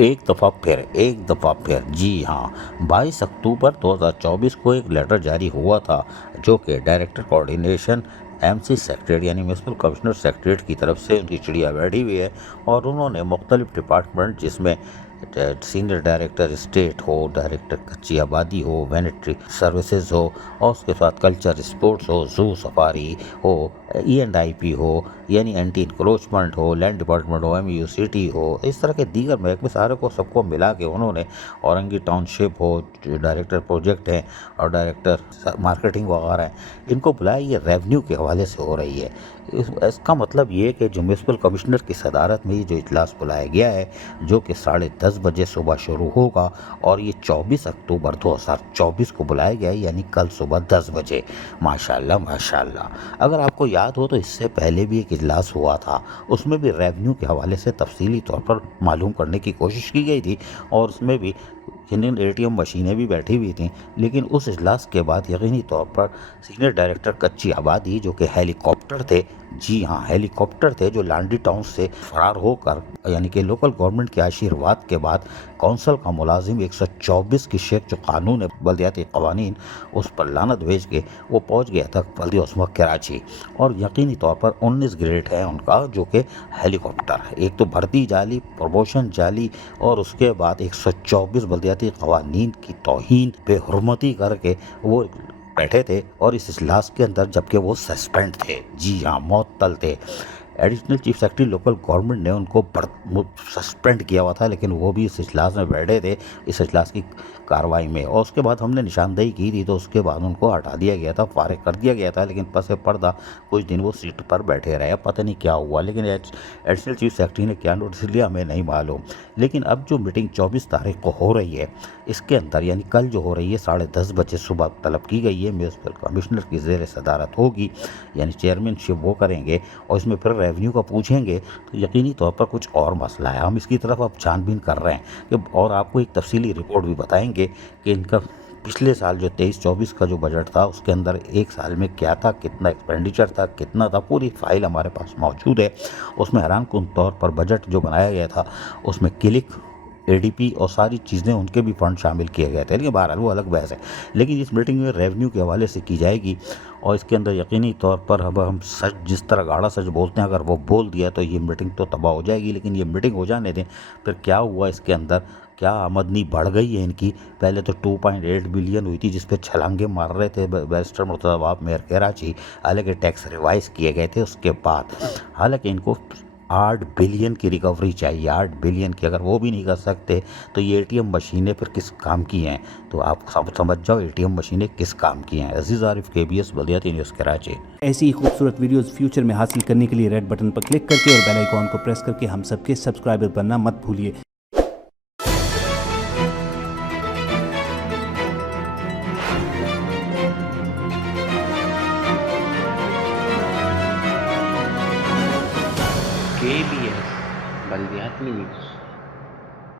एक दफ़ा फिर जी हाँ, 22 अक्टूबर 2024 को एक लेटर जारी हुआ था जो कि डायरेक्टर कोऑर्डिनेशन एमसी सेक्रेटरी यानी म्यूनसिपल कमिश्नर सेक्रेटरी की तरफ से उनकी चिड़िया बैठी हुई है और उन्होंने मुख्तलिफ डिपार्टमेंट जिसमें सीनियर डायरेक्टर स्टेट हो, डायरेक्टर कच्ची आबादी हो, वैनिटरी सर्विसेज हो और उसके साथ कल्चर स्पोर्ट्स हो, जू सफारी हो, E&IP हो यानी एंटी इंक्रोचमेंट हो, लैंड डिपार्टमेंट हो, MUCT हो, इस तरह के दीगर महकमे सारे को सबको मिला के उन्होंने औरंगी टाउनशिप हो, जो डायरेक्टर प्रोजेक्ट हैं और डायरेक्टर मार्केटिंग वगैरह हैं, इनको बुलाया। ये रेवेन्यू के हवाले से हो रही है। इसका मतलब ये कि जो म्यूनसिपल कमिश्नर की सदारत में ये जो इजलास बुलाया गया है जो कि 10:30 बजे सुबह शुरू होगा और ये 24 अक्टूबर 2024 को बुलाया गया है यानी कल सुबह 10 बजे। माशाल्लाह माशाल्लाह। अगर आपको याद हो तो इससे पहले भी एक इजलास हुआ था, उसमें भी रेवेन्यू के हवाले से तफसीली तौर पर मालूम करने की कोशिश की गई थी और उसमें भी इंडियन ATM मशीनें भी बैठी हुई थी। लेकिन उस इजलास के बाद यकीनी तौर पर सीनियर डायरेक्टर कच्ची आबादी जो कि हेलीकॉप्टर थे, जी हाँ हेलीकॉप्टर थे, जो लांडी टाउन से फरार होकर यानी कि लोकल गवर्नमेंट के आशीर्वाद के बाद कौंसल का मुलाजिम 124 की शेख जो कानून है बल्दियाती कवानीन उस पर लानत भेज के वो पहुंच गया था बल्दी उस्मा कराची और यकीनी तौर पर 19 ग्रेड है उनका जो कि हेलीकॉप्टर है। एक तो भर्ती जाली, प्रमोशन जाली और उसके बाद 124 बल्दियाती कवानीन की तौहीन बेहुरमती करके वो बैठे थे और इस इजलास के अंदर जबकि वो सस्पेंड थे, जी हाँ मअतल थे। Additional chief secretary local government ने उनको सस्पेंड किया हुआ था लेकिन वो भी इस इजलास में बैठे थे, इस इजलास की कार्रवाई में। और उसके बाद हमने निशानदेही की थी तो उसके बाद उनको हटा दिया गया था, फारिग कर दिया गया था, लेकिन पसे पर्दा कुछ दिन वो सीट पर बैठे रहे। पता नहीं क्या हुआ, लेकिन एडिशनल चीफ सेक्रेटरी ने क्या नोटिस लिया हमें नहीं मालूम। लेकिन अब जो मीटिंग 24 तारीख को हो रही है इसके अंदर यानी कल जो हो रही है 10:30 बजे सुबह तलब की गई है, म्यूनसिपल कमिश्नर की ज़ेर सदारत होगी यानी चेयरमैनशिप वो करेंगे और इसमें फिर रेवेन्यू का पूछेंगे तो यकीनी तौर पर कुछ और मसला है। हम इसकी तरफ अब छानबीन कर रहे हैं कि और आपको एक तफसीली रिपोर्ट भी बताएंगे कि इनका पिछले साल जो 23-24 का जो बजट था उसके अंदर एक साल में क्या था, कितना एक्सपेंडिचर था, कितना था, पूरी फाइल हमारे पास मौजूद है। उसमें हैरानकुन तौर पर बजट जो बनाया गया था उसमें क्लिक, ADP और सारी चीज़ें उनके भी फंड शामिल किए गए थे, लेकिन बहरहाल वो अलग बहस है। लेकिन इस मीटिंग में रेवेन्यू के हवाले से की जाएगी और इसके अंदर यकीनी तौर पर अब हम सच जिस तरह गाढ़ा सच बोलते हैं अगर वो बोल दिया तो ये मीटिंग तो तबाह हो जाएगी। लेकिन ये मीटिंग हो जाने दें, फिर क्या हुआ इसके अंदर, क्या आमदनी बढ़ गई है इनकी। पहले तो 2.8 बिलियन हुई थी जिस पे छलांगे मार रहे थे बैरिस्टर मुर्तज़ा नवाब मेयर कराची, हालांकि टैक्स रिवाइज किए गए थे उसके बाद। हालांकि इनको 8 बिलियन की रिकवरी चाहिए, 8 बिलियन की। अगर वो भी नहीं कर सकते तो ये ATM मशीनें फिर किस काम की हैं, तो आप सब समझ जाओ ATM मशीनें किस काम की हैं। अजीज़ आरिफ, KBS बल्दियाती न्यूज़ कराची। ऐसी ही खूबसूरत वीडियोस फ्यूचर में हासिल करने के लिए रेड बटन पर क्लिक करके और बेल आइकॉन को प्रेस करके हम सबके सब्सक्राइबर बनना मत भूलिए। KBS बल्दियाती न्यूज़।